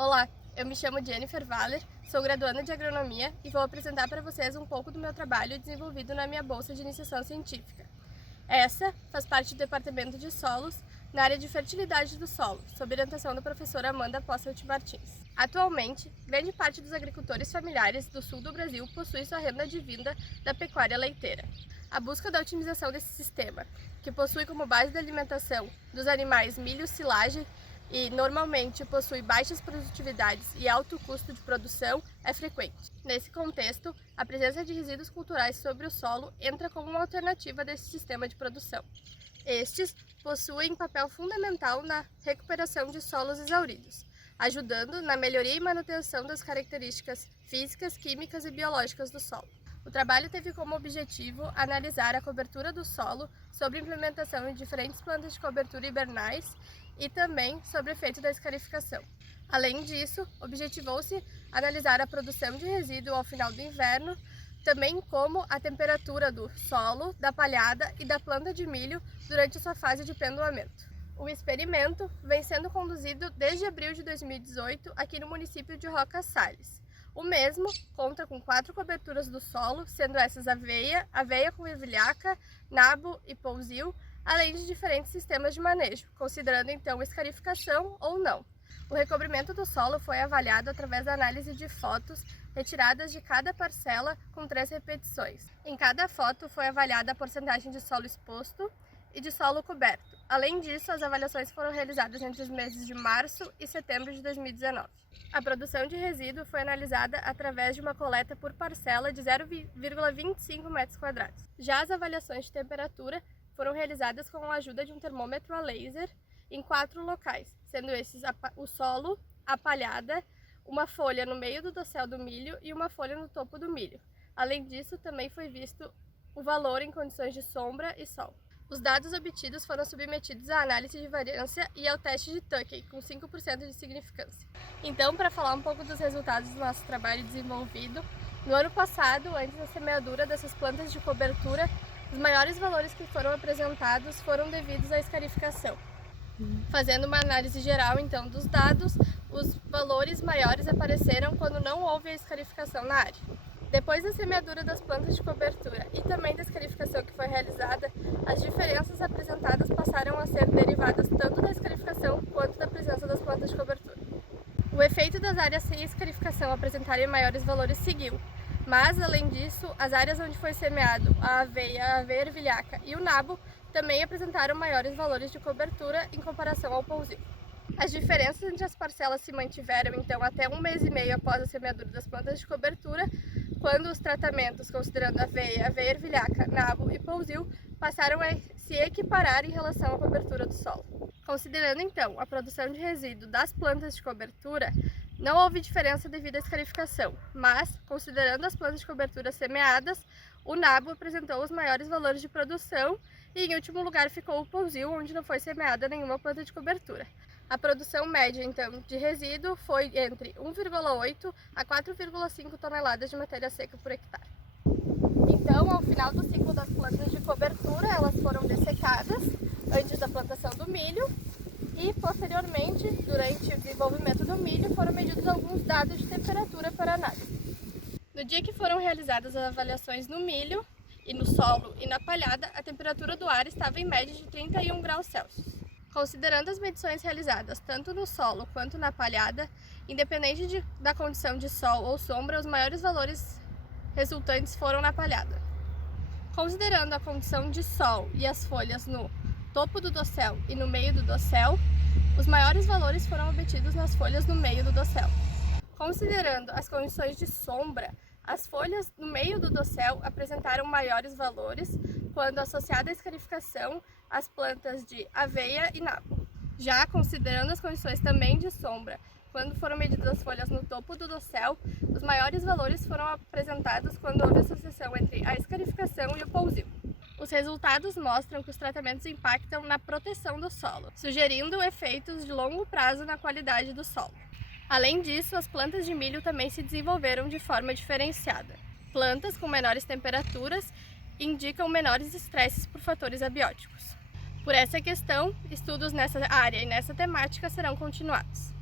Olá, eu me chamo Jennifer Valer, sou graduanda de Agronomia e vou apresentar para vocês um pouco do meu trabalho desenvolvido na minha Bolsa de Iniciação Científica. Essa faz parte do Departamento de Solos, na área de Fertilidade do Solo, sob orientação da professora Amanda Posselt Martins. Atualmente, grande parte dos agricultores familiares do sul do Brasil possui sua renda advinda da pecuária leiteira. A busca da otimização desse sistema, que possui como base da alimentação dos animais milho, silagem, e normalmente possui baixas produtividades e alto custo de produção, é frequente. Nesse contexto, a presença de resíduos culturais sobre o solo entra como uma alternativa desse sistema de produção. Estes possuem papel fundamental na recuperação de solos exauridos, ajudando na melhoria e manutenção das características físicas, químicas e biológicas do solo. O trabalho teve como objetivo analisar a cobertura do solo sobre implementação de diferentes plantas de cobertura hibernais e também sobre o efeito da escarificação. Além disso, objetivou-se analisar a produção de resíduo ao final do inverno, também como a temperatura do solo, da palhada e da planta de milho durante sua fase de pendoamento. O experimento vem sendo conduzido desde abril de 2018 aqui no município de Roca Salles. O mesmo conta com 4 coberturas do solo, sendo essas aveia com ervilhaca, nabo e pousio, além de diferentes sistemas de manejo, considerando então escarificação ou não. O recobrimento do solo foi avaliado através da análise de fotos retiradas de cada parcela com 3 repetições. Em cada foto foi avaliada a porcentagem de solo exposto e de solo coberto. Além disso, as avaliações foram realizadas entre os meses de março e setembro de 2019. A produção de resíduo foi analisada através de uma coleta por parcela de 0,25 metros quadrados. Já as avaliações de temperatura foram realizadas com a ajuda de um termômetro a laser em 4 locais, sendo esses o solo, a palhada, uma folha no meio do dossel do milho e uma folha no topo do milho. Além disso, também foi visto o valor em condições de sombra e sol. Os dados obtidos foram submetidos à análise de variância e ao teste de Tukey, com 5% de significância. Então, para falar um pouco dos resultados do nosso trabalho desenvolvido, no ano passado, antes da semeadura dessas plantas de cobertura, os maiores valores que foram apresentados foram devidos à escarificação. Fazendo uma análise geral, então, dos dados, os valores maiores apareceram quando não houve a escarificação na área. Depois da semeadura das plantas de cobertura e também da escarificação que foi realizada, as diferenças apresentadas passaram a ser derivadas tanto da escarificação quanto da presença das plantas de cobertura. O efeito das áreas sem escarificação apresentarem maiores valores seguiu, mas, além disso, as áreas onde foi semeado a aveia ervilhaca e o nabo também apresentaram maiores valores de cobertura em comparação ao pousio. As diferenças entre as parcelas se mantiveram, então, até 1 mês e meio após a semeadura das plantas de cobertura, quando os tratamentos, considerando aveia ervilhaca, nabo e pousio, passaram a se equiparar em relação à cobertura do solo. Considerando, então, a produção de resíduo das plantas de cobertura, não houve diferença devido à escarificação, mas, considerando as plantas de cobertura semeadas, o nabo apresentou os maiores valores de produção e, em último lugar, ficou o pousio, onde não foi semeada nenhuma planta de cobertura. A produção média, então, de resíduo foi entre 1,8 a 4,5 toneladas de matéria seca por hectare. Então, ao final do ciclo das plantas de cobertura, elas foram dessecadas antes da plantação do milho e, posteriormente, durante o desenvolvimento do milho, foram medidos alguns dados de temperatura para análise. No dia que foram realizadas as avaliações no milho, e no solo e na palhada, a temperatura do ar estava em média de 31 graus Celsius. Considerando as medições realizadas tanto no solo quanto na palhada, independente da condição de sol ou sombra, os maiores valores resultantes foram na palhada. Considerando a condição de sol e as folhas no topo do dossel e no meio do dossel, os maiores valores foram obtidos nas folhas no meio do dossel. Considerando as condições de sombra, as folhas no meio do dossel apresentaram maiores valores quando associada à escarificação às plantas de aveia e nabo. Já considerando as condições também de sombra, quando foram medidas as folhas no topo do dossel, os maiores valores foram apresentados quando houve associação entre a escarificação e o pousio. Os resultados mostram que os tratamentos impactam na proteção do solo, sugerindo efeitos de longo prazo na qualidade do solo. Além disso, as plantas de milho também se desenvolveram de forma diferenciada. Plantas com menores temperaturas indicam menores estresses por fatores abióticos. Por essa questão, estudos nessa área e nessa temática serão continuados.